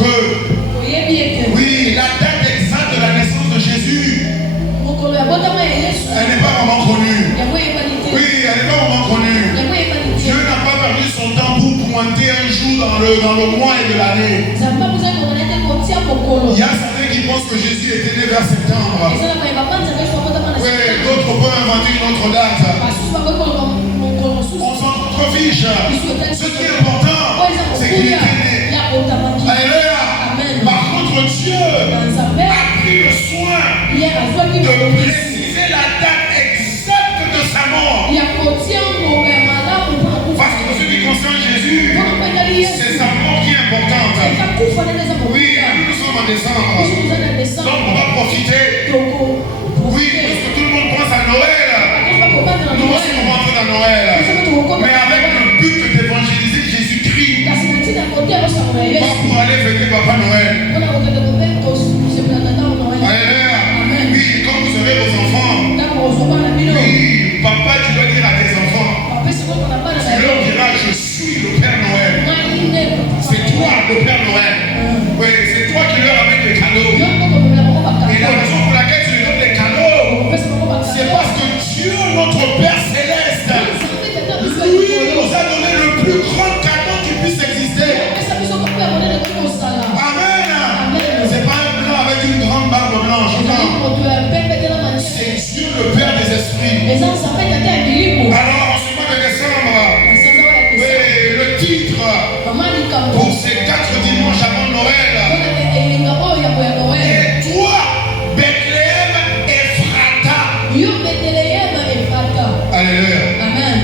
que oui, la date exacte de la naissance de Jésus, elle n'est pas vraiment connue. Oui, elle n'est pas vraiment connue. Dieu n'a pas perdu son temps pour pointer un jour dans le mois et de l'année. Il y a certains qui pensent que Jésus était né vers septembre. Oui, d'autres peuvent inventer une autre date. On s'en contrefiche. Ce qui est important, c'est qu'il était né. Alléluia. Par contre, Dieu a pris le soin de préciser la date exacte de sa mort. Parce que ce qui concerne Jésus, c'est sa mort qui est importante. Oui, nous sommes en décembre. Donc on va profiter. Oui, parce que tout le monde pense à Noël. Nous aussi on va entrer dans Noël. Mais avec le but d'évangéliser Jésus-Christ. Pas pour aller fêter Papa Noël. Alléluia. Oui, quand vous aurez vos enfants. Oui, papa, tu dois dire à tes enfants. Tu leur diras, je suis le Père Noël. C'est toi le Père Noël. Oui, c'est toi qui leur amène les cadeaux. Et la raison pour laquelle tu lui donnes les cadeaux, c'est parce que Dieu, notre Père Céleste, lui nous a donné le plus grand cadeau qui puisse exister. Amen. C'est pas un blanc avec une grande barbe blanche. Non. C'est Dieu le Père des esprits. Alors en ce mois de décembre, oui, le titre pour ces 4 dimanches avant Noël. Et toi, Bethléem Ephrata. Alléluia. Amen.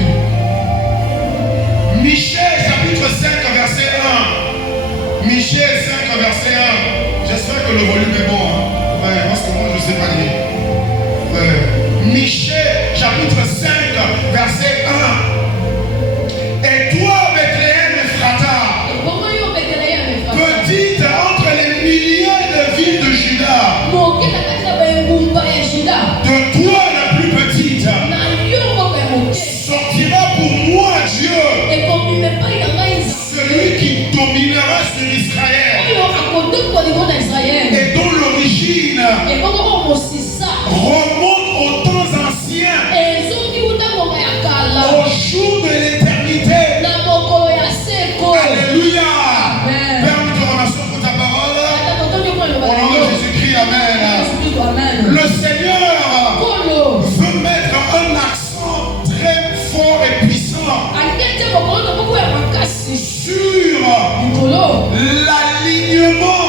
Michée chapitre 5 verset 1. Michée 5 verset 1. J'espère que le volume est bon. Ouais, parce que moi je ne sais pas lire. Michée chapitre 5 verset 1. Et toi Bethléem Ephrata, petite entre les milliers de villes de Juda, de toi la plus petite, sortira pour moi Dieu, celui qui dominera sur Israël, et dont l'origine remonte aux temps anciens, au jour de l'éternité. Alléluia. Père, nous te remercions pour ta parole. Au nom de Jésus-Christ, amen. Le Seigneur veut mettre un accent très fort et puissant sur l'alignement.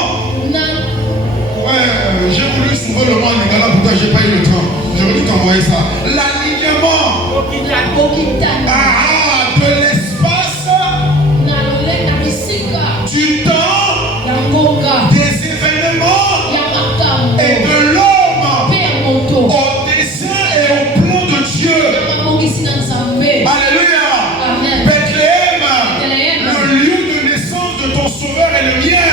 Ouais, j'ai voulu trouver le mot en lingala, pourtant j'ai pas eu le temps. J'aurais dû t'envoyer ça. L'alignement de l'espace, du temps, des événements et de l'homme au dessein et au plan de Dieu. Alléluia. Bethléem, le lieu de naissance de ton sauveur et le mien,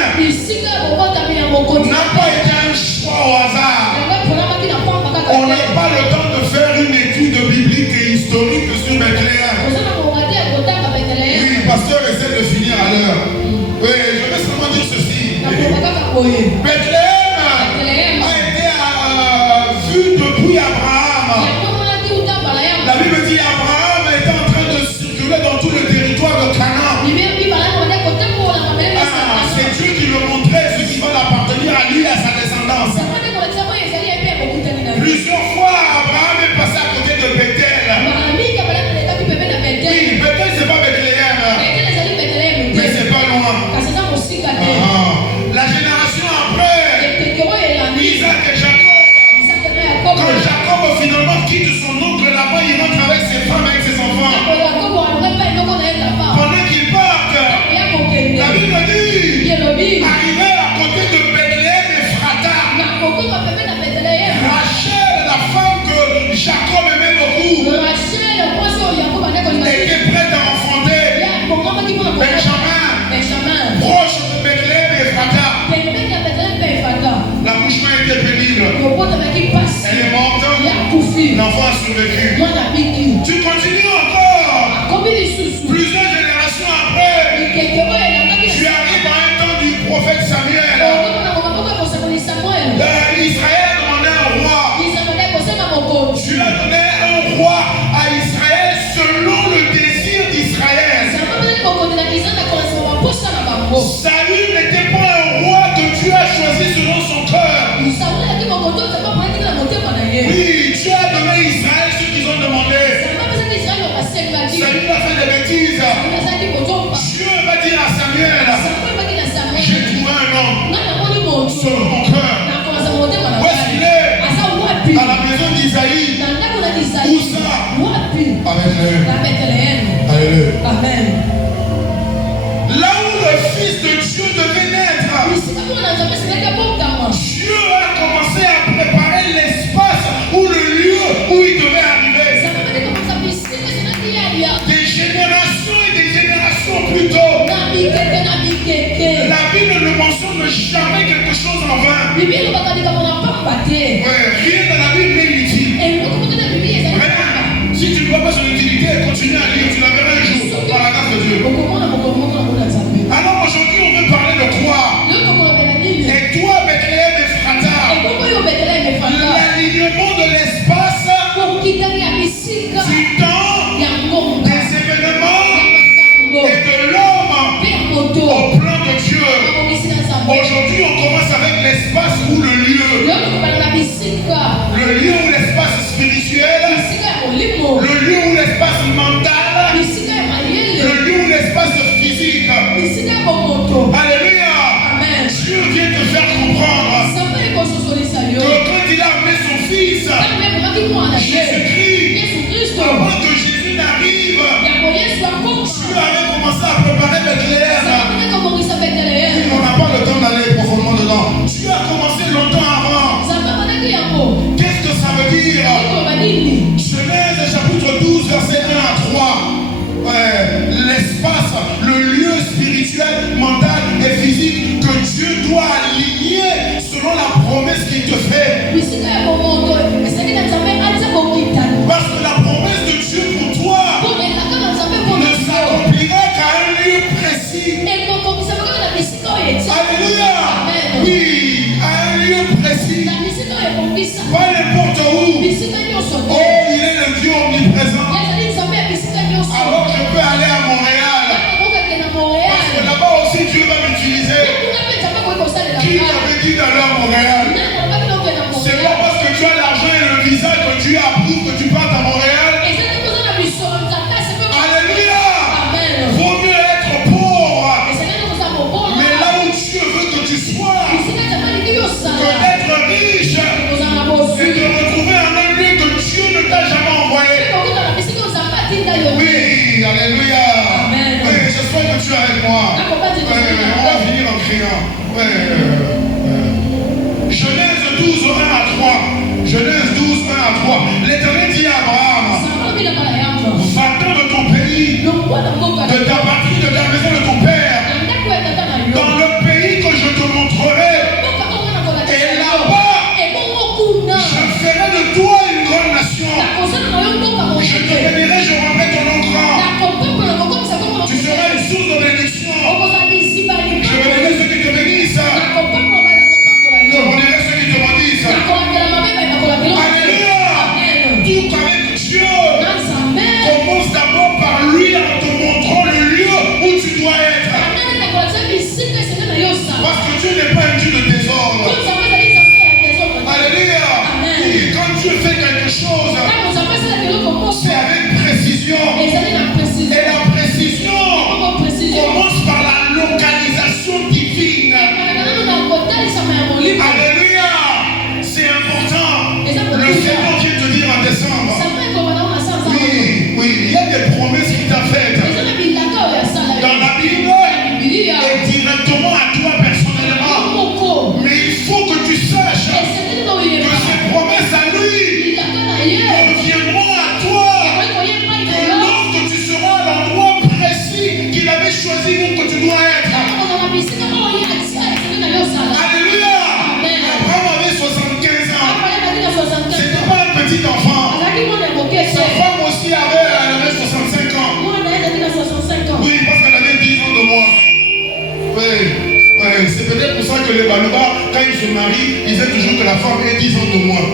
n'a pas été un choix au hasard. On n'a pas le temps de faire une étude biblique et historique sur Bethléem. Oui, pasteur essaie de finir à l'heure. Oui, je vais seulement dire ceci. Bethléem a été vu depuis Abraham. La Bible dit Abraham était en train de circuler dans tout le territoire de Canaan. C'est Dieu qui le montrait ce qui va l'appartenir à lui et à sa descendance. Plusieurs fois, Abraham est passé à côté de Bethel. Oui, Bethel, c'est pas Bethléem. Mais c'est pas loin. La génération après, Isaac et Jacob. Quand Jacob finalement quitte son oncle là-bas, il rentre avec ses femmes, avec ses enfants. Pendant qu'il parte, la Bible dit, arrivé à côté de Bethléem Ephrata, Rachel, la femme que Jacob aimait beaucoup, était prête à enfanter Benjamin, proche de Bethléem Ephrata. L'accouchement était pénible. Elle est morte. L'enfant a survécu. Tu continues encore. Plusieurs générations après, tu arrives à un temps du prophète Samuel. Saül a fait des bêtises. Dieu va dire à Samuel, j'ai trouvé un homme selon mon cœur. Où est-ce qu'il est? À la maison d'Isaïe. Où ça? À Bethléem. Alléluia. Amen. Là où le Fils de Dieu devait naître, Dieu a commencé à préparer l'espace ou le lieu où il devait arriver. Des générations et des générations plus tôt. La Bible ne mentionne jamais quelque chose en vain. Rien dans la Bible n'est inutile. Si tu ne vois pas son utilité, continue à lire, tu la verras un jour par la grâce de Dieu. Alors aujourd'hui, on veut parler de quoi? Et toi, Bethléem Ephrata, l'alignement de l'espace, du temps, des événements et de l'homme au plan de Dieu. Aujourd'hui, on commence avec l'espace ou le lieu. Le lieu ou l'espace spirituel, le lieu ou l'espace mental, le lieu ou l'espace physique. Alléluia. Amen. Dieu vient te faire comprendre que quand il a amené son fils, Jésus-Christ, avant que Jésus n'arrive, Dieu avait commencé à préparer Bethléem. On n'a pas le temps d'aller profondément dedans. Dieu a commencé longtemps avant. Qu'est-ce que ça veut dire? Genèse chapitre 12, verset 1 à 3. L'espace, le lieu spirituel, mental et physique que Dieu doit aligner selon la promesse qu'il te fait. Parce que la promesse de Dieu pour toi ne s'accomplira qu'à un lieu précis. Alléluia. Oui, à un lieu précis. Pas n'importe où. Oh, il est le Dieu omniprésent. Alors je peux aller à Montréal. Parce que là-bas aussi Dieu va m'utiliser. Qui t'avait dit d'aller à Montréal? C'est pas parce que tu as l'argent et le visa que Dieu approuve que tu partes à Montréal. Alléluia. Vaut mieux être pauvre, mais là où Dieu veut que tu sois, que d'être riche et te retrouver en un lieu que Dieu ne t'a jamais envoyé. Oui, alléluia. Oui, j'espère que tu es avec moi. On va finir en criant. Genèse 12, 1 à 3. Genèse 12, 1 à 3. L'Éternel dit à Abraham, va-t'en de ton pays, de ta patrie, de ta maison de ton père, dans le pays que je te montrerai. Et là-bas, je ferai de toi une grande nation. Je te bénirai, je rendrai ton nom grand. Tu seras une source de bénédiction. Je bénirai ceux qui te bénissent. Je bénirai ceux qui te maudissent. Alléluia. Tout avec Dieu commence d'abord par lui en te montrant le lieu où tu dois être. Parce que Dieu n'est pas un Dieu de désordre. Alléluia. Et quand Dieu fait quelque chose, c'est avec précision. Et la précision commence par la localisation divine. Alléluia. C'est important. Le Seigneur vient te dire en décembre. Oui, il y a des promesses qu'il t'a faites. Dans la Bible et directement à toi personnellement. Mais il faut que tu saches que ces promesses à lui reviendront à toi que lorsque tu seras à l'endroit précis qu'il avait choisi pour que tu dois être. Alléluia. Abraham avait 75 ans. C'était pas un petit enfant. Sa femme aussi elle avait 65 ans. Oui, parce qu'elle avait 10 ans de moins. Oui, c'est peut-être pour ça que les Balouba, quand ils se marient, ils aiment toujours que la femme ait 10 ans de moins.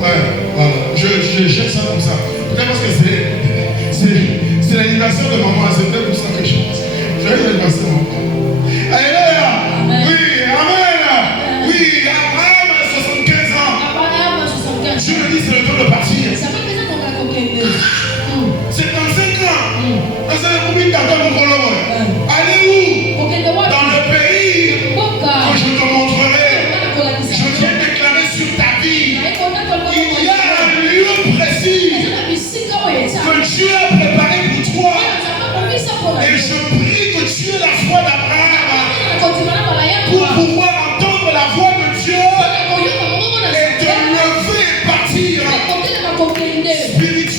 Ouais, voilà. Je jette ça comme ça. Peut-être parce que c'est l'anniversaire de maman, c'est peut-être pour ça que je pense. Joyeux anniversaire, maman. Alléluia. Oui, amen. Oui, Abraham a 75 ans. Dieu me dit c'est le temps de partir. C'est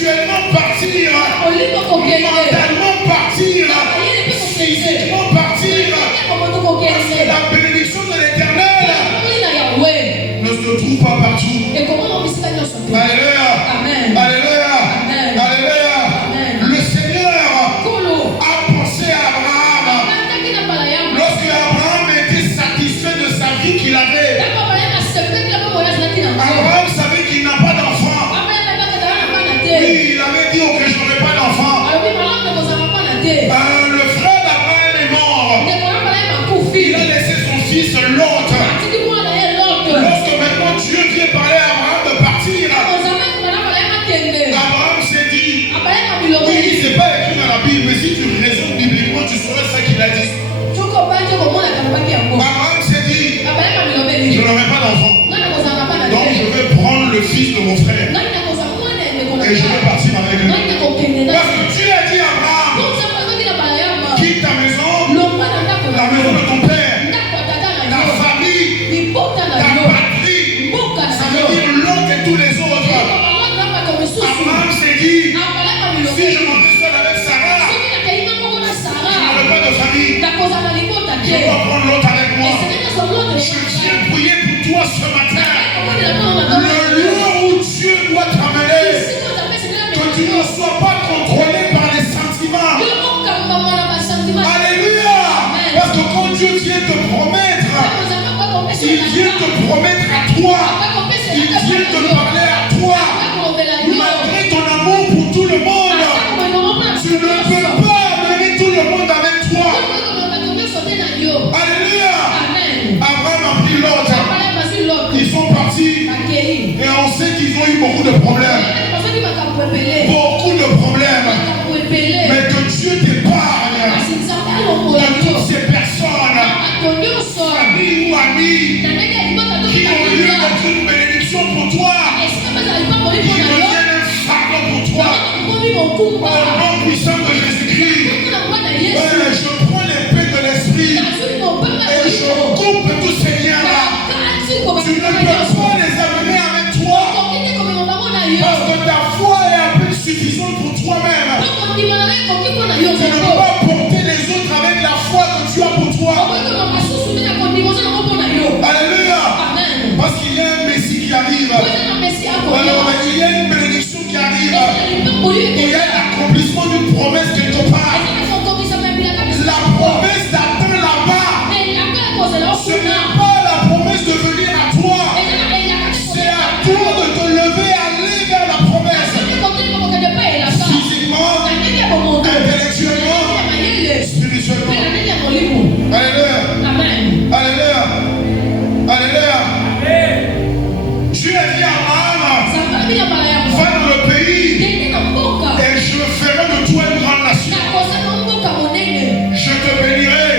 spirituellement partir, mentalement partir, physiquement partir, parce que la bénédiction de l'Éternel ne se trouve pas partout. Alléluia. Amen. Alléluia. Amen. Alléluia. Amen. Le Seigneur a pensé à Abraham. Lorsque Abraham était satisfait de sa vie qu'il avait, Abraham savait qu'il n'a pas d'enfant. Oui, il avait dit que je n'aurai pas d'enfant. Le frère d'Abraham est mort. Il a laissé son fils Lot. Lorsque maintenant Dieu vient parler à Abraham de partir, Abraham s'est dit, oui, c'est pas écrit dans la Bible, mais si tu raisonnes bibliquement, tu saurais ce qu'il a dit. Abraham s'est dit, je n'aurai pas d'enfant. Donc je vais prendre le fils de mon frère et je vais partir avec lui. Parce que Dieu a dit à Abraham, quitte ta maison, la maison de ton père, ta famille, ta patrie, ça veut dire l'autre et tous les autres. Abraham s'est dit, si je m'en seul avec Sarah, je n'aurai pas de famille. Je dois prendre l'autre avec moi. Je viens prier pour toi ce matin. Le lieu où Dieu doit t'amener, que tu ne sois pas contrôlé par les sentiments. Alléluia. Parce que quand Dieu vient te promettre, il vient te promettre à toi. Il vient te parler à toi. Malgré ton amour pour tout le monde, tu ne peux pas amener tout le monde avec toi. Alléluia. Abraham a pris l'autre. Ils sont partis. Et on sait qu'ils ont eu beaucoup de problèmes. Beaucoup de problèmes. Mais que Dieu t'épargne de toutes ces personnes, amis ou amis, qui ont lieu d'être une bénédiction pour toi, qui deviennent un fardeau pour toi. Au nom puissant de Jésus-Christ, je prends l'épée de l'esprit et je coupe tous ces liens-là. Tu ne peux pas les amener avec toi parce que ta foi est un peu suffisante pour toi-même. Tu ne peux pas porter les autres avec la foi que tu as pour toi. Alléluia. Parce qu'il y a un Messie qui arrive. Alors, il y a une bénédiction qui arrive. Il y a l'accomplissement d'une promesse quelque part. La promesse d'atteindre là-bas. Ce n'est pas la promesse de venir à toi. C'est à toi de te lever, aller vers la promesse. Physiquement, intellectuellement, spirituellement. Alléluia. Alléluia. Alléluia. Dieu a dit à Abraham, va dans le pays et je ferai de toi une grande nation. Je te bénirai.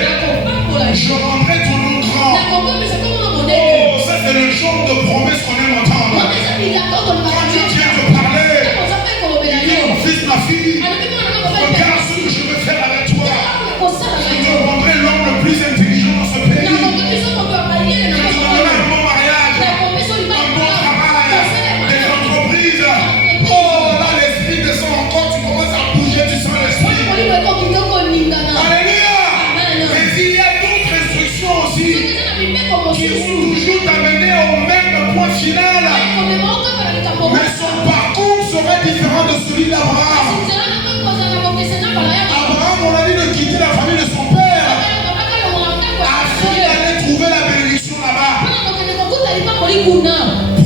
Je rendrai ton nom grand. Oh, ça c'est le genre de promesse qu'on aime entendre. Quand Dieu vient te parler, il dit, mon fils, ma fille, regarde ce que je vais faire avec toi. Je te rendrai l'homme le plus intelligent dans ce pays. Je te donnerai un bon mariage, un bon travail, des entreprises. Oh, là l'esprit descend encore, tu commences à bouger, tu sens l'esprit. Alléluia. Mais il y a d'autres instructions aussi qui vont toujours t'amener au même point final. Mais son parcours sera différent de celui d'Abraham. Abraham, on a dit de quitter la famille de son père afin d'aller trouver la bénédiction là-bas.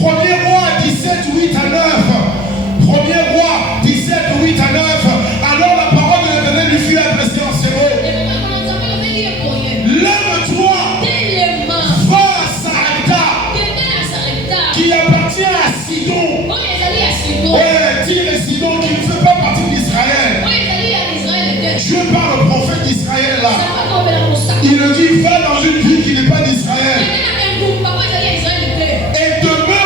1er roi 17, 8 à 9. 1er roi 17, 8 à 9. Alors la parole de l'Éternel lui fut adressée en ces mots. Lève-toi, va à Sarepta, qui appartient à Sidon. Tyr et Sidon, qui ne fait pas partie d'Israël. Dieu parle au prophète d'Israël là. Il le dit, va dans une ville qui n'est pas d'Israël. Et demeure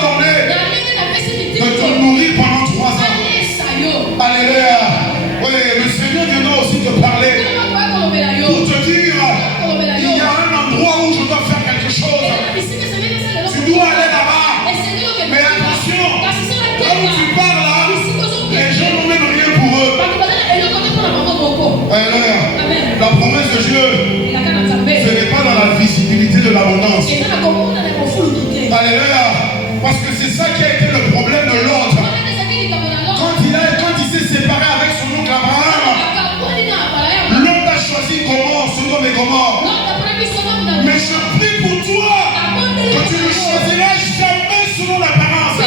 donné de te nourrir pendant 3 ans. Alléluia. Oui, le Seigneur viendra aussi te parler pour te dire, il y a un endroit où je dois faire quelque chose. Tu dois aller là-bas. Mais attention, là où tu pars là, les gens n'ont même rien pour eux. Alléluia. La promesse de Dieu, ce n'est pas dans la visibilité de l'abondance. Alléluia. Parce que c'est ça qui a été le problème de l'autre. Quand il s'est séparé avec son oncle Abraham, l'autre a choisi comment, Sodome et Gomorrhe. Mais je prie pour toi que tu ne choisiras jamais selon l'apparence,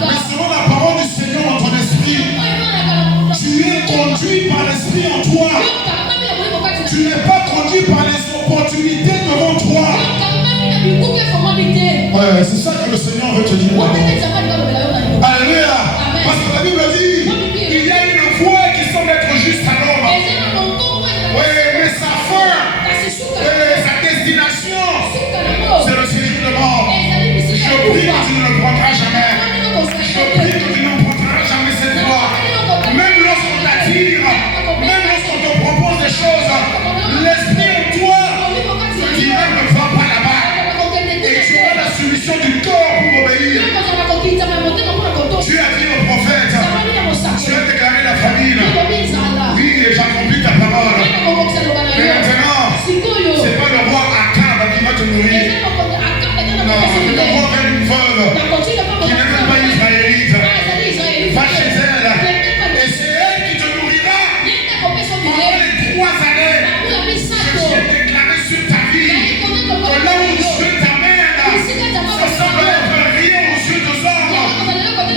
mais selon la parole du Seigneur dans ton esprit. Tu es conduit par l'esprit en toi. Tu n'es pas conduit par les opportunités devant toi. Ouais, c'est ça que le Seigneur veut te dire. Alléluia. Parce que la Bible dit, il y a une voie qui semble être juste à l'homme. Oui, mais sa fin, sa destination, c'est le séjour de mort. Je prie que tu ne le prendras jamais. Je prie que tu n'emprunteras jamais cette voie. Même lorsqu'on t'attire, même lorsqu'on te propose des choses, l'esprit en toi te dira ne va pas là-bas. Et tu auras la soumission du corps pour obéir. Tu as dit au prophète, tu as déclaré la famine. Oui, et j'accomplis ta parole. Mais maintenant, c'est pas le roi Akab qui va te nourrir. Non, c'est le roi vers une veuve qui n'est même pas israélite. Va chez elle. Et c'est elle qui te nourrira pendant les 3 années. Je suis déclaré sur ta vie que là où Dieu t'amène, ça semble être rien aux yeux des hommes.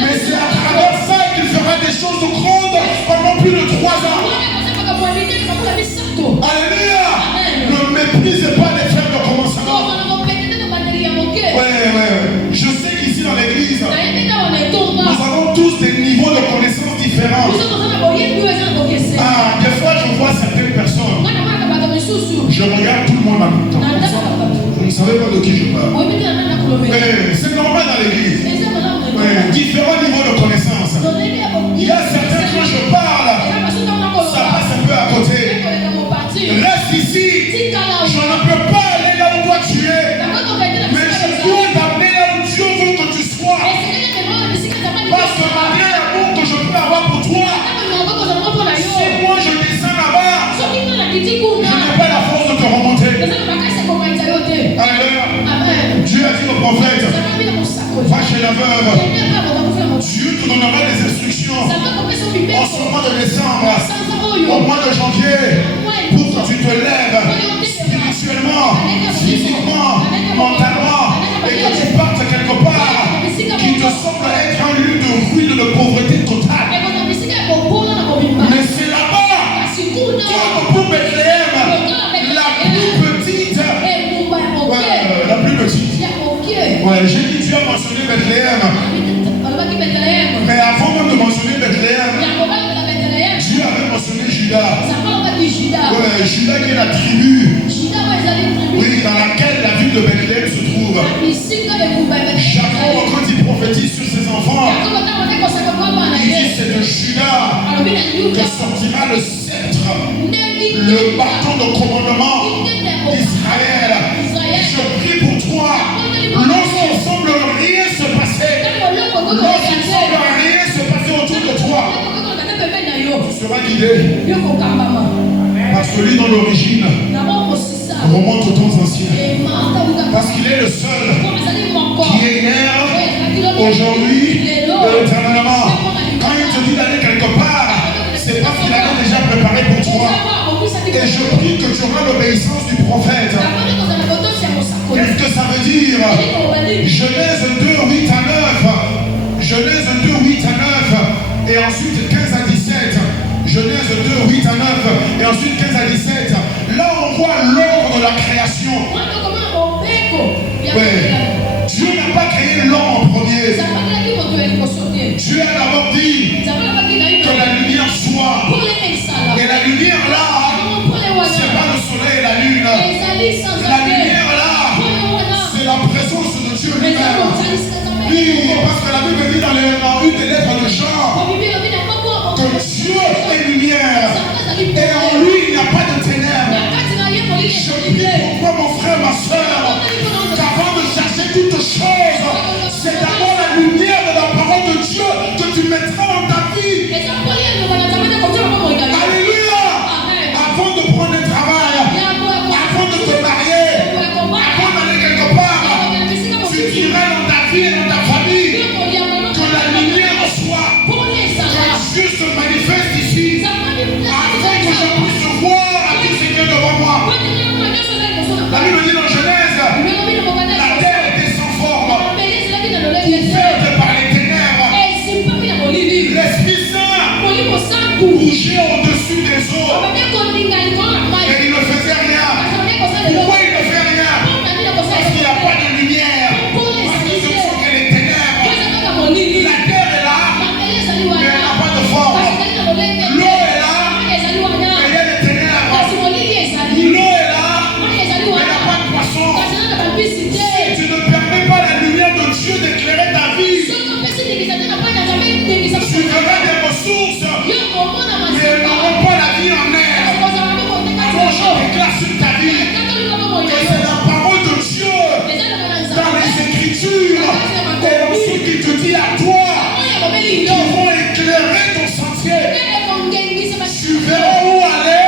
Mais c'est à travers ça qu'il fera des choses grandes pendant plus de 3 ans. Alléluia. Ne méprisez pas les frères de commencement. Ouais. Je sais qu'ici dans l'église, nous avons tous des niveaux de connaissances différents. Des fois, je vois certaines personnes. Je regarde tout le monde en même temps. Vous ne savez pas de qui je parle. C'est normal dans l'église. Différents niveaux de connaissances. Il y a certains quand je parle, ça passe un peu à côté. Reste ici. Je ne peux pas aller là où toi tu es. Mais je dois t'amener là où Dieu veut que tu sois. Parce que malgré l'amour que je peux avoir pour toi, si moi je descends là-bas, je n'ai pas la force de te remonter. Alléluia. Dieu a dit au prophète, va chez la veuve. Dieu te donnera des instructions en ce mois de décembre, au mois de janvier, pour que tu te lèves spirituellement, physiquement, mentalement, et que tu partes quelque part qui te semble être un lieu de ruine, de pauvreté totale. Mais c'est là-bas, comme pour Bethléem, la plus petite. La plus petite. Ouais, j'ai dit Dieu a mentionné Bethléem. Mais avant même de mentionner Bethléem, Dieu avait mentionné Judas. Ouais, Judas qui est la tribu. Oui, dans laquelle la ville de Bethléem se trouve. Jacob, quand il prophétise sur ses enfants, il dit c'est de Judas que sortira le sceptre, le bâton de commandement d'Israël. Je prie pour toi, lorsqu'il semble rien se passer, lorsqu'il semble rien se passer autour de toi, tu seras guidé. Parce que lui, dans l'origine, remonte aux temps anciens. Parce qu'il est le seul qui est hier, aujourd'hui et éternellement. Quand il te dit d'aller quelque part, c'est parce qu'il avait déjà préparé pour toi. Et je prie que tu auras l'obéissance du prophète. Qu'est-ce que ça veut dire? Genèse 2, 8 à 9. Genèse 2, 8 à 9. Et ensuite 15 à 17. Genèse 2, 8 à 9. Et ensuite 15 à 17. Là, on voit l'ordre de la création. Ouais. Dieu n'a pas créé l'homme en premier. Dieu a d'abord dit que la lumière soit. Et la lumière là, c'est pas le soleil et la lune. La lumière là, c'est la présence de Dieu lui-même. chose. C'est d'abord la lumière de la parole de Dieu que tu mettras dans ta vie. Alléluia. Avant de prendre le travail, avant de te marier, avant d'aller quelque part, tu diras dans ta vie et dans ta famille que la lumière soit. Que Dieu se manifeste ici. Afin que je puisse voir à qui c'est Dieu devant moi. La Bible dit dans Genèse, la terre était sans forme, couverte par les ténèbres. L'Esprit Saint bougeait au-dessus des eaux. Et il ne faisait rien. Pourquoi il ne fait rien? Parce qu'il n'y a pas de lumière. Parce que ce sont que les ténèbres. La terre est là, mais elle n'a pas de forme. L'eau est là, mais il y a des ténèbres. L'eau est là, mais il n'y a pas de poisson. Si tu ne permets pas la lumière de Dieu d'éclairer ta vie, tu verras des ressources, mais elles n'auront pas la vie en elles. Alors je déclare sur ta vie que c'est la parole de Dieu dans les Écritures, ce qui te dit à toi, qui vont éclairer ton sentier. Tu verras où aller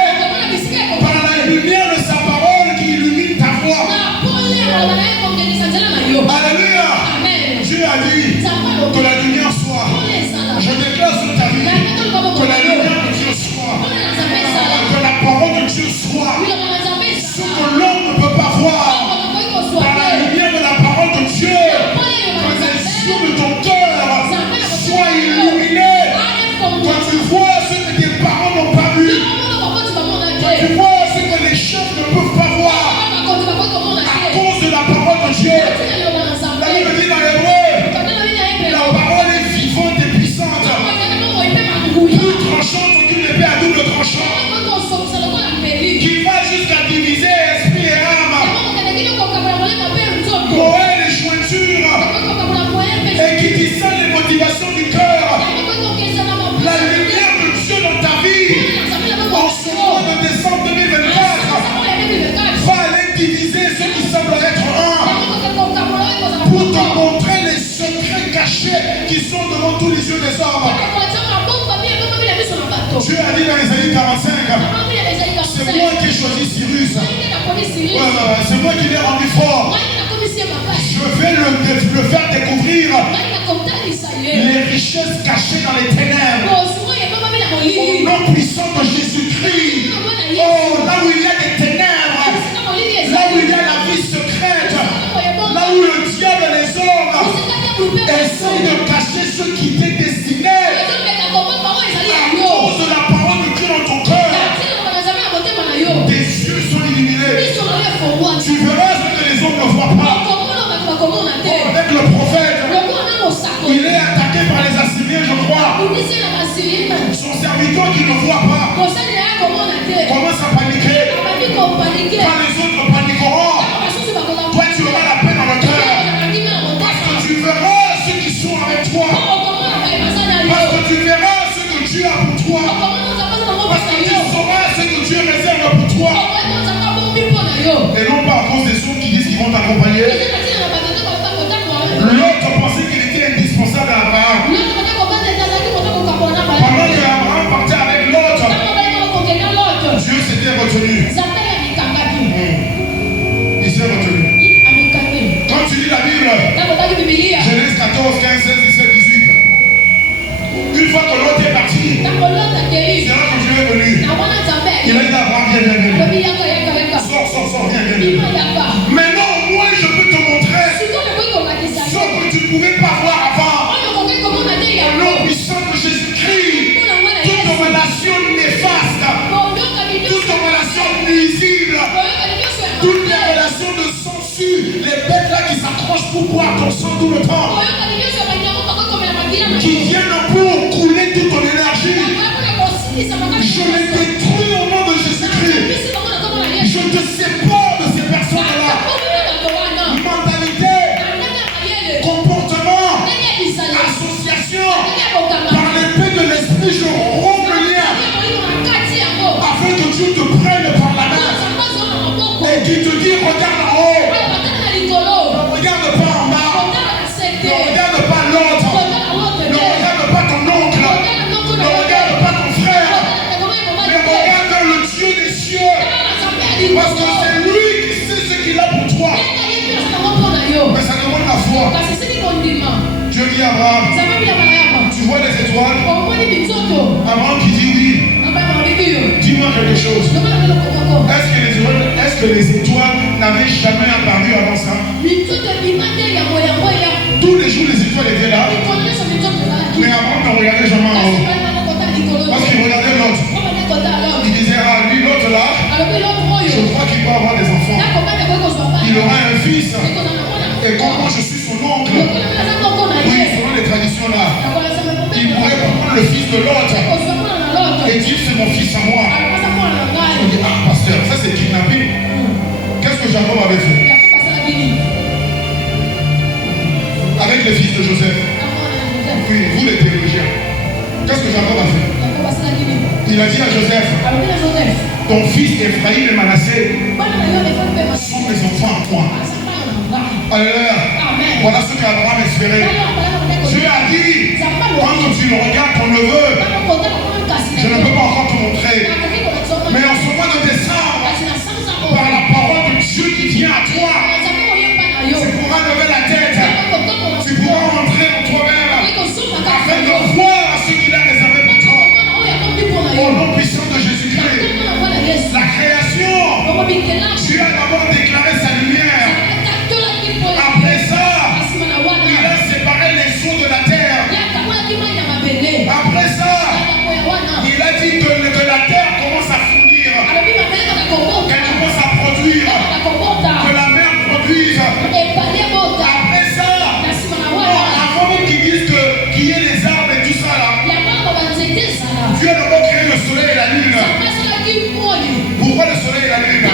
par la lumière de sa parole qui illumine ta voie. Alléluia. Dieu a dit que la lumière soit. Je déclare sur ta vie que la lumière de Dieu soit. Que la parole de Dieu soit. Ce que l'homme ne peut pas voir. Par la lumière de la parole de Dieu. Que les yeux de ton cœur soient illuminés. Que tu vois ce que tes parents n'ont pas vu. Que tu vois ce que les chefs ne peuvent pas voir. À cause de la parole de Dieu. La Bible dit dans l'Hébreu, la parole est vivante et puissante. Plus tranchante qu'une épée à double tranchant. Qui va jusqu'à diviser esprit et âme. Moelle et jointure. Et qui discerne les motivations du cœur. La lumière de Dieu dans ta vie, en ce mois de décembre 2024, va aller diviser ceux qui semblent être un. Pour te montrer les secrets cachés qui sont devant tous les yeux des hommes. Dieu a dit dans Isaïe 45, c'est moi qui ai choisi Cyrus. C'est moi qui l'ai rendu fort. Je vais le faire découvrir les richesses cachées dans les ténèbres. Au nom puissant de Jésus-Christ. Oh, là où il y a des ténèbres, là où il y a la vie secrète, là où le diable et les hommes essayent de cacher ce qui t'est destiné. À cause de la parole de Dieu dans ton cœur, tes yeux sont illuminés. Tu verras ce que les hommes ne voient pas. Avec le prophète, il est attaqué par les Assyriens, je crois. Son serviteur qui ne voit pas commence à paniquer. Quand les autres paniqueront, toi tu auras la paix dans le cœur. Parce que tu verras ceux qui sont avec toi. Parce que tu verras ce que Dieu a pour toi. Parce que tu sauras ce que Dieu réserve pour toi. Et non pas à cause des autres qui disent qu'ils vont t'accompagner. L'autre pensait qu'il était indispensable à Abraham. Pendant que Abraham partait avec l'autre, Dieu s'était retenu. Il s'est retenu. Quand tu lis la Bible, Genèse 14, 15, 16, 17, 18. Une fois que l'autre est parti, c'est là que Dieu est venu. Il a dit à Abraham, viens. Sors, viens. Maintenant, moi, je peux te montrer ce que tu ne pouvais pas voir avant. Au nom puissant de Jésus-Christ, toute relation néfaste, toute relation nuisible, toutes les relations de censure, les bêtes là qui s'accrochent pour boire ton sang tout le temps, qui viennent pour couler toute ton énergie, je les détruis au nom de Jésus-Christ. Je te sépare de ces personnes-là. Mentalité, comportement, association, par l'épée de l'esprit, je romps le lien afin que Dieu te prenne par la main et qu'il te dit regarde en haut, ne regarde pas en bas. Dieu dit à Abraham, tu vois les étoiles? Abraham qui dit oui. Dis-moi quelque chose. Est-ce que les étoiles n'avaient jamais apparu avant ça? Tous les jours, les étoiles étaient là. Mais Abraham ne regardait jamais en haut. Parce qu'il regardait l'autre. Il disait, ah, lui, l'autre là, je crois qu'il va avoir des enfants. Il aura un fils. Et comme moi, je suis son oncle, oui, selon les traditions là, il pourrait prendre le fils de l'autre et dire, c'est mon fils à moi. On dit, ah, pasteur, ça c'est kidnapping. Qu'est-ce que Jacob avait fait avec les fils de Joseph? Oui, vous les théologiens. Qu'est-ce que Jacob a fait? Il a dit à Joseph, ton fils Ephraïm et Manassé sont mes enfants à toi. Alléluia. Voilà ce qu'Abraham espérait. Dieu a dit, quand tu le regardes, ton neveu, je ne peux pas encore te montrer. Mais en ce mois de décembre, par la parole de Dieu qui vient à toi, tu pourras lever la tête. Tu pourras rentrer en toi-même afin de voir ce qu'il a réservé pour toi. Au nom puissant de Jésus-Christ. La création, Dieu a d'abord déclaré sa lumière. Après ça, il a séparé les eaux de la terre. Après ça, il a dit que la terre commence à fournir, qu'elle commence à produire, que la mer produise. Après ça, avant même qu'ils disent qu'il y ait les arbres et tout ça là, Dieu a d'abord créé le soleil et la lune. Pourquoi le soleil et la lune?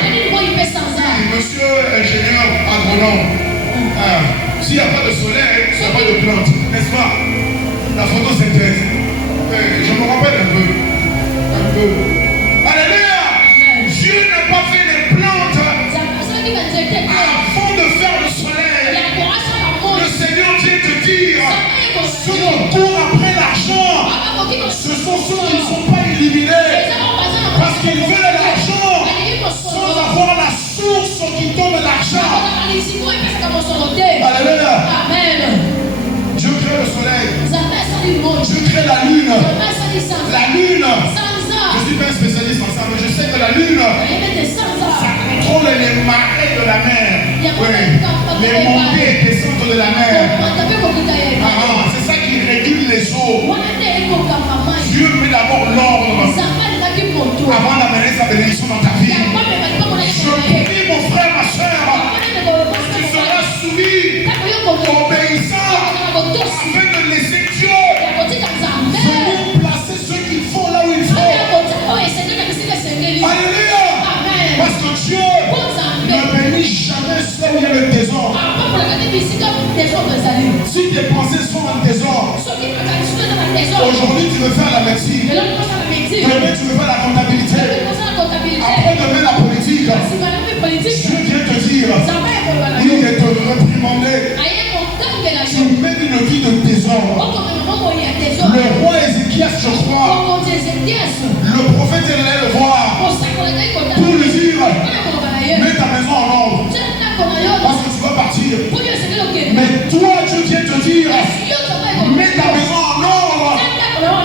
Monsieur ingénieur agronome, s'il n'y a pas de soleil, il n'y a pas de plante, n'est-ce pas? La photosynthèse. Je me rappelle un peu. Alléluia! Dieu n'a pas fait les plantes avant de faire le soleil. Le Seigneur vient te dire, ceux qui courent après l'argent, ce sont ceux qui ne sont pas illuminés. Parce qu'ils veulent l'argent sans avoir la source qui donne l'argent. Alléluia. Amen. Dieu crée le soleil. Dieu crée la lune. La lune. Je ne suis pas un spécialiste en ça, mais je sais que la lune, ça contrôle les marées de la mer. Oui. Les montées et descentes de la mer. C'est ça qui régule les eaux. Dieu met d'abord l'ordre avant d'amener sa bénédiction dans ta vie. Je prie mon frère, ma soeur, tu seras soumis, obéissant, afin de laisser Dieu venir placer ceux qu'il faut là où il faut. Alléluia. Parce que Dieu ne bénit jamais là où il y a le trésor. Si tes pensées sont un trésor, aujourd'hui tu veux faire la médecine, demain tu veux faire la comptabilité, après-demain la politique. Dieu vient te dire, il est te réprimander. Tu mènes une vie de trésor. Le roi Ézéchias, je crois, le prophète est allé le voir pour lui dire, mets ta maison en ordre parce que tu vas partir. Mais toi, Dieu vient te dire, mets ta maison en ordre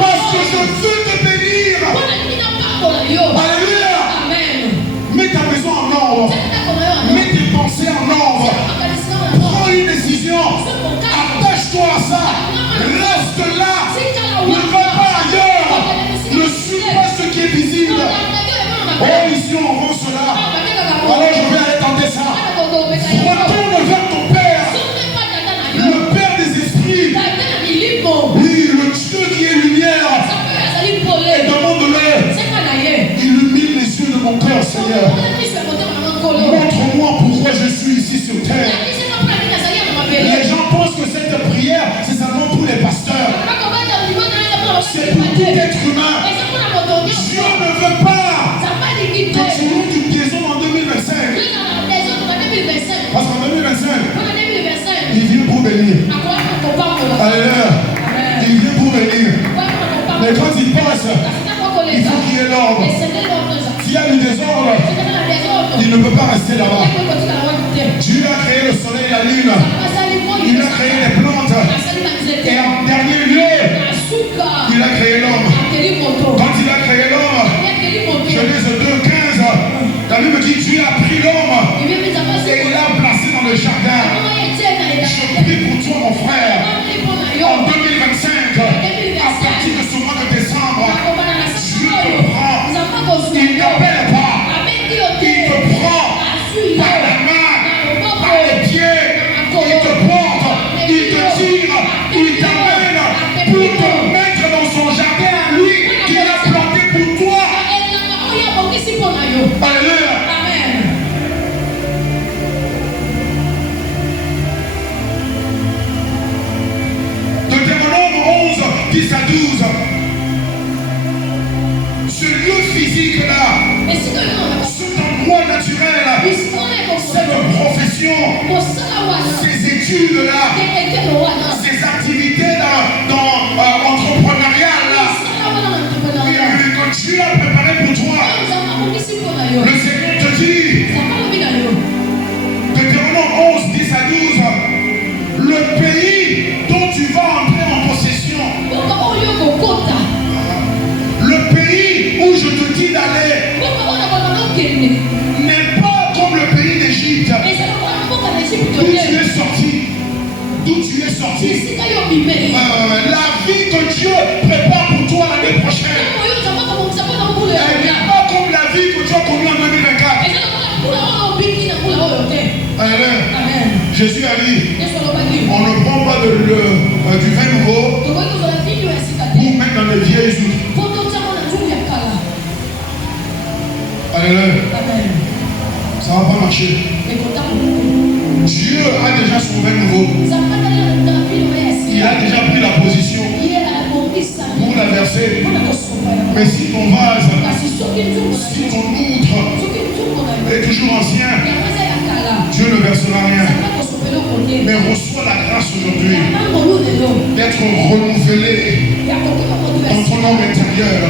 parce que je veux te bénir. Alléluia. Mets ta maison en ordre. Mets tes pensées en ordre. Prends une décision. Attache-toi à ça. Reste là. Ne va pas ailleurs. Ne suis pas ce qui est visible. Oh, ici on vend cela. Alors je vais aller tenter ça. Retourne vers ton Père. Le Père des esprits. Oui, le Dieu qui est lumière. Et demande-le. Illumine les yeux de mon cœur, Seigneur. Montre-moi pourquoi je suis ici sur terre. Les gens pensent que cette prière, c'est seulement pour les pasteurs. C'est pour tout être humain. Dieu ne veut pas que tu montes une maison en 2025. Parce qu'en 2025, il vient pour bénir. Alléluia. Il vient pour bénir. Mais quand il passe, il faut qu'il y ait l'ordre. S'il y a du désordre, il ne peut pas rester là-bas. Dieu a créé le soleil et la lune. Il a créé les plantes. 10 à 12. Ce lieu physique là, cet endroit naturel, cette profession, ces études là, ces activités dans entrepreneuriales là, que Dieu a préparé pour toi. Le Seigneur te dit, Deutéronome 11, 10 à 12, le pays dont tu vas entrer en possession, le pays où je te dis d'aller, n'est pas comme le pays d'Égypte, d'où tu es sorti. D'où tu es sorti. La vie que Dieu prépare pour toi l'année prochaine, elle n'est pas comme la vie que tu as connue en 2024. Amen. Jésus a dit, on ne prend pas du vin nouveau pour mettre dans les vieilles outils. Alléluia. Ça ne va pas marcher. Dieu a déjà son vin nouveau. Il a déjà pris la position pour la verser. Mais si ton vase, si ton outre est toujours ancien, Dieu ne versera rien. Mais reçois la grâce aujourd'hui d'être renouvelé dans ton homme intérieur,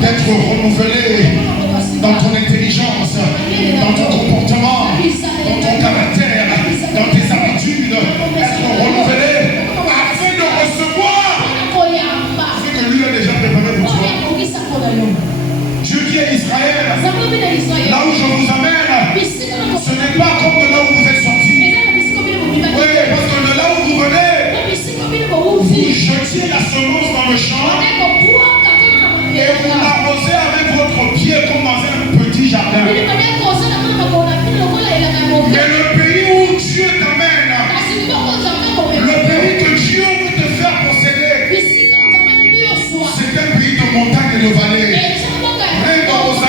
d'être renouvelé dans ton intelligence, dans ton comportement, dans ton caractère, dans tes habitudes, être renouvelé afin de recevoir ce que lui a déjà préparé pour toi. Dieu dit à Israël, là où je vous amène, ce n'est pas comme de là où vous êtes sortis. Oui, parce que de là où vous venez, vous jetiez la semence dans le champ et vous l'arrosez avec votre pied comme dans un petit jardin. Mais le pays où Dieu t'amène, le pays que Dieu veut te faire posséder, c'est un pays de montagne et de vallée.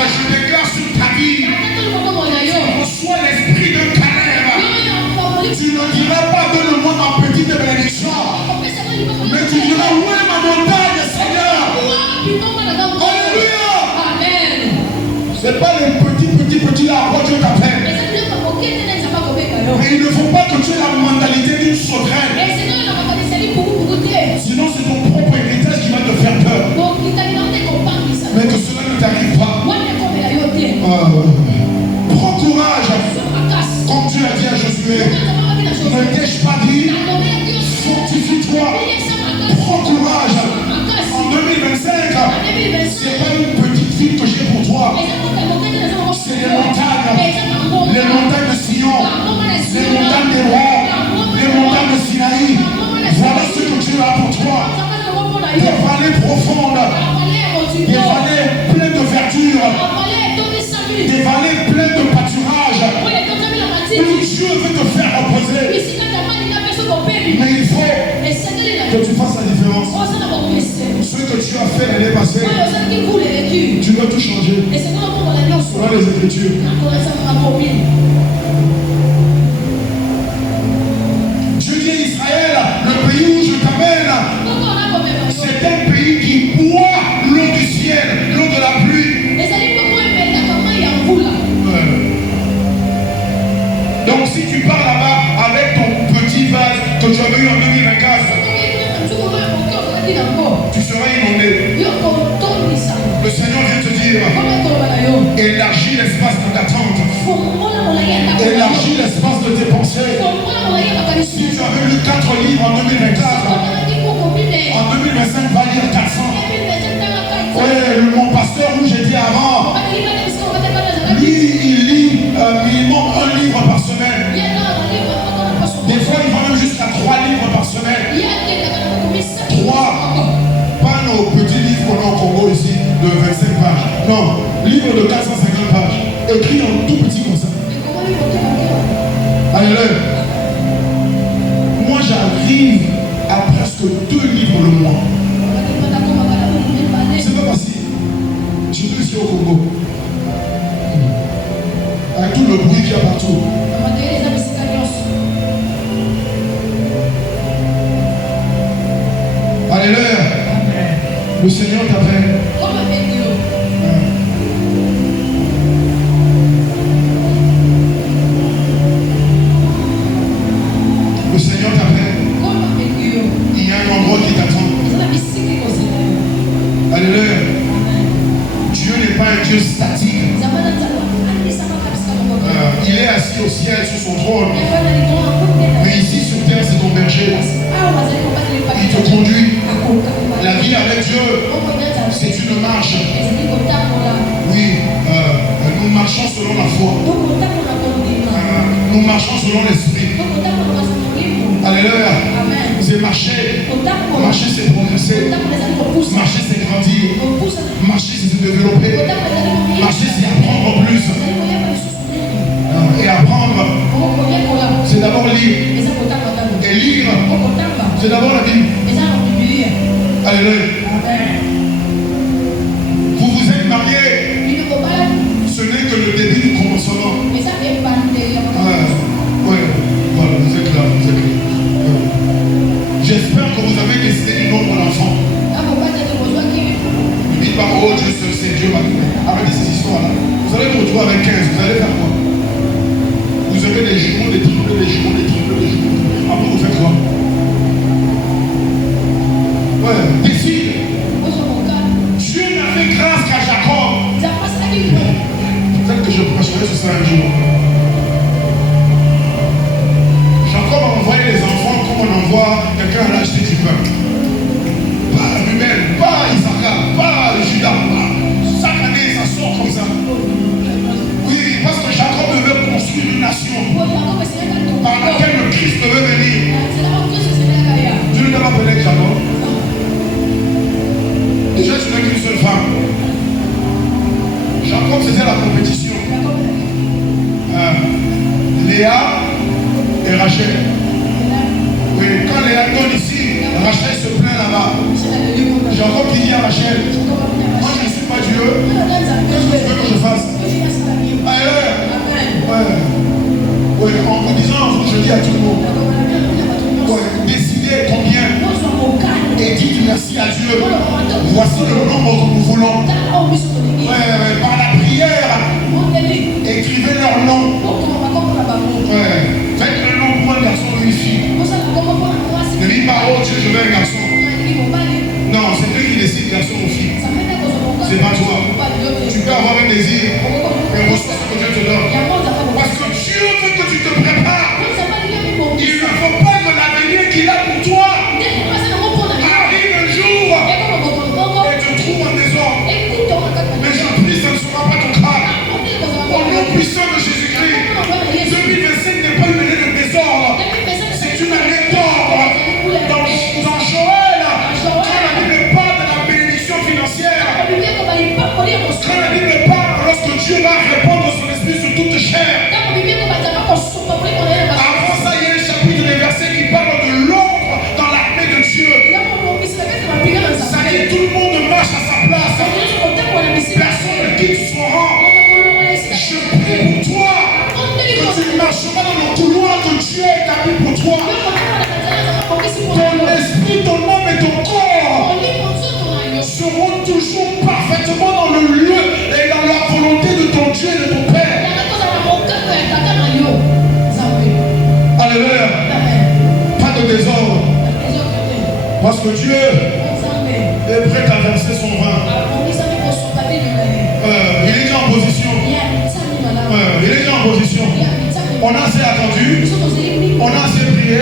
Je déclare sur ta vie, reçois l'esprit de Caleb. Tu ne diras pas donne-moi ma petite bénédiction, mais tu diras où est ma montagne, Seigneur. Alléluia. C'est pas les petits là à quoi Dieu t'appelle. Mais il ne faut pas que tu aies la mentalité d'une sauterelle. Sinon c'est ton propre héritage qui va te faire peur. Mais que cela ne t'arrive pas. Prends courage. Comme Dieu l'a dit à Josué. Ne t'ai-je pas dit, fortifie-toi. Prends courage. En 2025, c'est pas une petite ville que j'ai pour toi. C'est les montagnes de Sion, les montagnes des rois, les montagnes de Sinaï. Voilà ce que Dieu a pour toi. Des vallées profondes, des vallées pleines de verdure, des vallées pleines de pâturage, où Dieu veut te faire reposer. Mais il faut que tu fasses la différence. Ce que tu as fait l'année passée, tu dois tout changer. Voilà les Écritures. Dieu dit à Israël, le pays où je t'amène, c'est un pays qui boit l'eau du ciel, l'eau de la pluie. Donc si tu pars là-bas avec ton petit vase que tu avais eu en 2024, tu seras inondé. Le Seigneur vient te dire, élargis l'espace de ta tente, élargis l'espace de tes pensées. Si tu avais lu 4 livres en 2024, en 2025 va lire 400. Oui, mon pasteur où j'étais avant, lui il lit minimum 1 livre par semaine. Des fois il va même jusqu'à 3 livres par semaine. 3, pas nos petits livres qu'on a au Congo ici de 25 pages. Non, livre de 450 pages, écrit en tout petit comme ça. Alléluia. Moi j'arrive à presque 2 livres le mois. C'est pas facile. Surtout ici au Congo. Avec tout le bruit qu'il y a partout. Alléluia. Le Seigneur t'appelle. Le Seigneur t'appelle. Il y a un endroit qui t'attend. Alléluia. Dieu n'est pas un Dieu statique. Il est assis au ciel sur son trône. Mais ici sur terre, c'est ton berger. Il te conduit. La vie avec Dieu, c'est une marche. Oui, nous marchons selon la foi. Nous marchons selon l'esprit. Alléluia. C'est marcher. Marcher, c'est progresser. Marcher, c'est grandir. Marcher, c'est se développer. Marcher, c'est apprendre plus. Et apprendre, c'est d'abord lire. Et lire, c'est d'abord la Bible. Alléluia. Vous vous êtes mariés. Ce n'est que le début du commencement. Oui, voilà, vous êtes là, vous êtes là. J'espère que vous avez décidé du nombre d'enfants. Ne dites pas, oh Dieu seul, c'est Dieu m'a donné. Arrêtez ces histoires-là. Vous allez vous retrouver avec 15, vous allez faire quoi? Vous avez des jumeaux, des triplés, des jumeaux, des triplés, des jumeaux. Après, vous faites quoi? Ouais, décide. Dieu n'a fait grâce qu'à Jacob. Peut-être que je prêcherai sur ça un jour. Jacob a envoyé les enfants comme on envoie quelqu'un à l'acheter du pain. Pas Ruben, pas Isaac, pas Judas. Chaque année, ça sort comme ça. Oui, parce que Jacob devait construire une nation par laquelle le Christ devait venir. Dieu ne t'a pas appelé Jacob. Déjà, tu n'as qu'une seule femme. Jacob, c'était la compétition. Léa et Rachel. Oui, quand Léa donne ici, Rachel se plaint là-bas. Jacob qui dit à Rachel, moi je ne suis pas Dieu. Qu'est-ce que tu veux que je fasse? Alléluia. Ouais. Oui, en vous disant, je dis à tout le monde. Ouais, décidez combien. Et dites merci à Dieu. Voici le nombre que nous voulons. Ouais, par la prière, écrivez leur nom. Ouais. Faites le nom pour un garçon ou une fille. Ne dites pas, oh Dieu, je veux un garçon. Non, c'est Dieu qui décide, garçon ou fille. C'est pas toi. Tu peux avoir un désir, mais reçois ce que Dieu te donne. Parce que Dieu veut que tu te prépares. Il ne faut pas que l'avenir qu'il a pour toi arrive un jour et te trouve en désordre. Mais je prie, ce ne sera pas ton cas. Au nom puissant de Jésus-Christ, 2025 n'est pas une année de désordre. C'est une année d'ordre. Dans Joël, quand la Bible parle de la bénédiction financière, quand la Bible parle lorsque Dieu va répandre son esprit sur toute chair, avant ça, il y a un chapitre des versets qui parle de l'ombre dans l'armée de Dieu. Ça dit tout le monde marche à sa place. Personne ne quitte son rang. Je prie pour toi que tu marcheras dans le couloir que Dieu a établi pour toi. Ton esprit, ton âme et ton corps seront toujours parfaitement dans le lieu et dans la volonté de ton Dieu et de ton Père. Alléluia. Pas de désordre. Parce que Dieu est prêt à verser son vin. Il est déjà en position. Il est déjà en position. On a assez attendu. On a assez prié.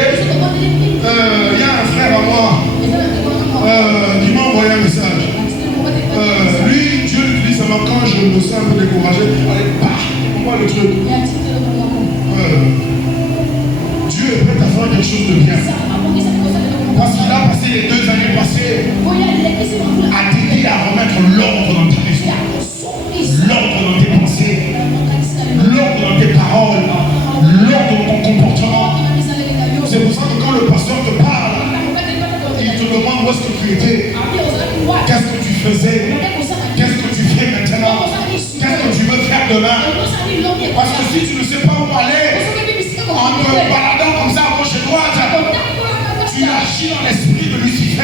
Il y a un frère à moi qui m'a envoyé un message. Lui, Dieu lui dit, ça m'a quand je me sens un peu découragé. Allez, bah, on voit le truc. Dieu est prêt à faire quelque chose de bien. Parce qu'il a passé les 2 années passées à t'aider à remettre l'ordre dans ta maison, l'ordre dans tes pensées, l'ordre dans tes paroles, l'ordre dans ton comportement. C'est pour ça que quand le pasteur te parle, il te demande où est-ce que tu étais, qu'est-ce que tu faisais, qu'est-ce que tu fais maintenant, qu'est-ce que tu veux faire demain. Parce que si tu ne sais pas où aller, en te baladant comme ça à gauche et droite, tu agis dans l'esprit de Lucifer.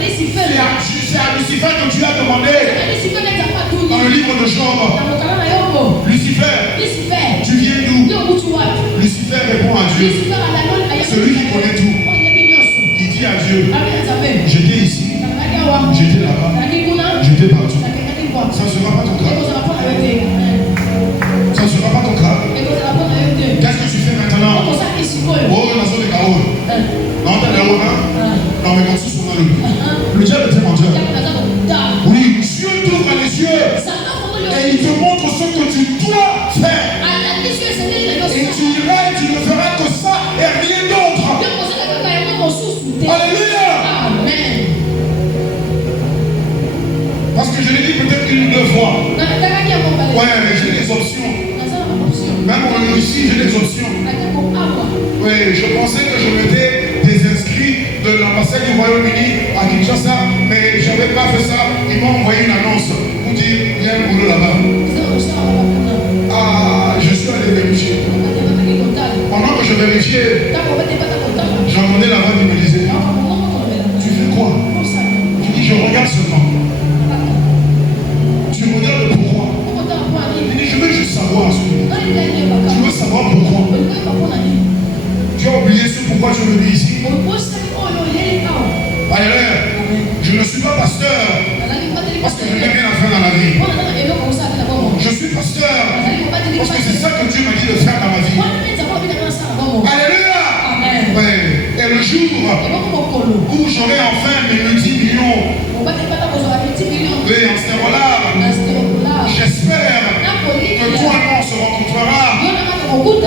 Lucifer. C'est à Lucifer que Dieu a demandé dans le livre de Job. Lucifer, tu viens d'où? Lucifer répond à Dieu. Celui qui connaît tout. Il dit à Dieu, j'étais ici, j'étais là-bas, j'étais partout. Ça ne sera pas ton cas. Ça ne sera pas ton cas. Qu'est-ce que tu fais maintenant? Oh, la zone de Kaoul. Non, t'as des hauts, non, mais comme ça, le diable est mon Dieu. Oui, Dieu t'ouvre les yeux et il te montre ce que tu dois faire. Et tu iras et tu ne feras que ça et rien d'autre. Alléluia. Amen. Parce que je l'ai dit peut-être une ou deux fois. Ouais, mais j'ai des options. Même en Russie, j'ai des options. Oui, je pensais que je m'étais désinscrit de l'ambassade du Royaume-Uni à Kinshasa, mais je n'avais pas fait ça. Ils m'ont envoyé une annonce pour dire il y a un boulot là-bas. Ah, je suis allé vérifier. Pendant que je vérifiais, j'entendais la voix qui me disait tu fais quoi? Je dis je regarde seulement. Tu regardes pourquoi? Je dis je veux juste savoir. Je veux savoir pourquoi. Tu as oublié ce pourquoi tu es venu ici? Alléluia. Je ne suis pas pasteur parce que je n'ai rien à faire dans la vie. Je suis pasteur parce que c'est ça que Dieu m'a dit de faire dans ma vie. Alléluia. Ouais. Et le jour où j'aurai enfin mes multi-millions, oui, en ce moment-là, j'espère que toi et moi on se rencontrera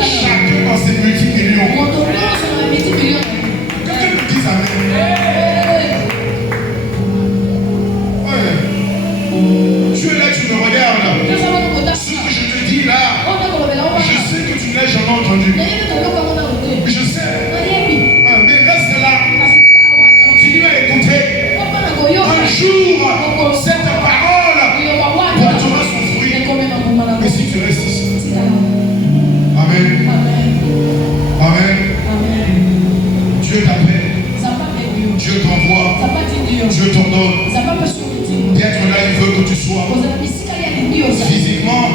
chacun dans ses multi-millions. Que Dieu me dise amen. Ouais. Tu es là, tu me regardes. Ce que je te dis là, je sais que tu n'as jamais entendu. Je sais. Mais reste là. Continue à écouter. Un jour, cette parole portera son fruit. Mais si tu restes ici. Amen. Amen. Dieu t'appelle. Dieu t'envoie. Dieu t'ordonne. D'être là, il veut que tu sois. Physiquement,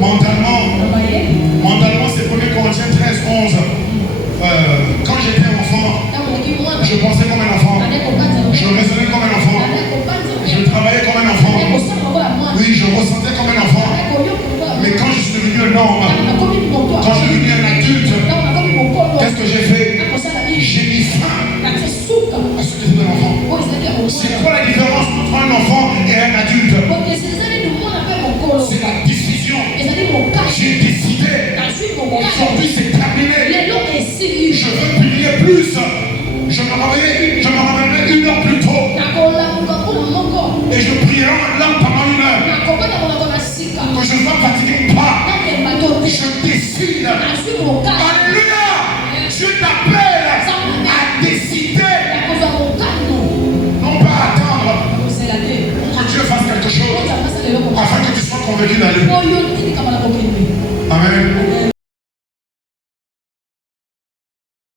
mentalement. Mentalement, c'est 1 Corinthiens 13, 11. Quand j'étais enfant, je pensais comme un enfant. Je raisonnais comme un enfant. Je travaillais comme un enfant. Oui, je ressentais comme un enfant. Mais quand je suis devenu un homme, quand je suis devenu un adulte, qu'est-ce que j'ai fait? J'ai mis fin à ce que c'était un enfant. C'est quoi la différence entre un enfant et un adulte? C'est la décision. J'ai décidé. Aujourd'hui, c'est terminé. Je veux prier plus. Je me réveillerai 1 heure plus tôt. Et je prierai en langue pendant 1 heure. Que je ne sois fatigué ou pas. Je décide à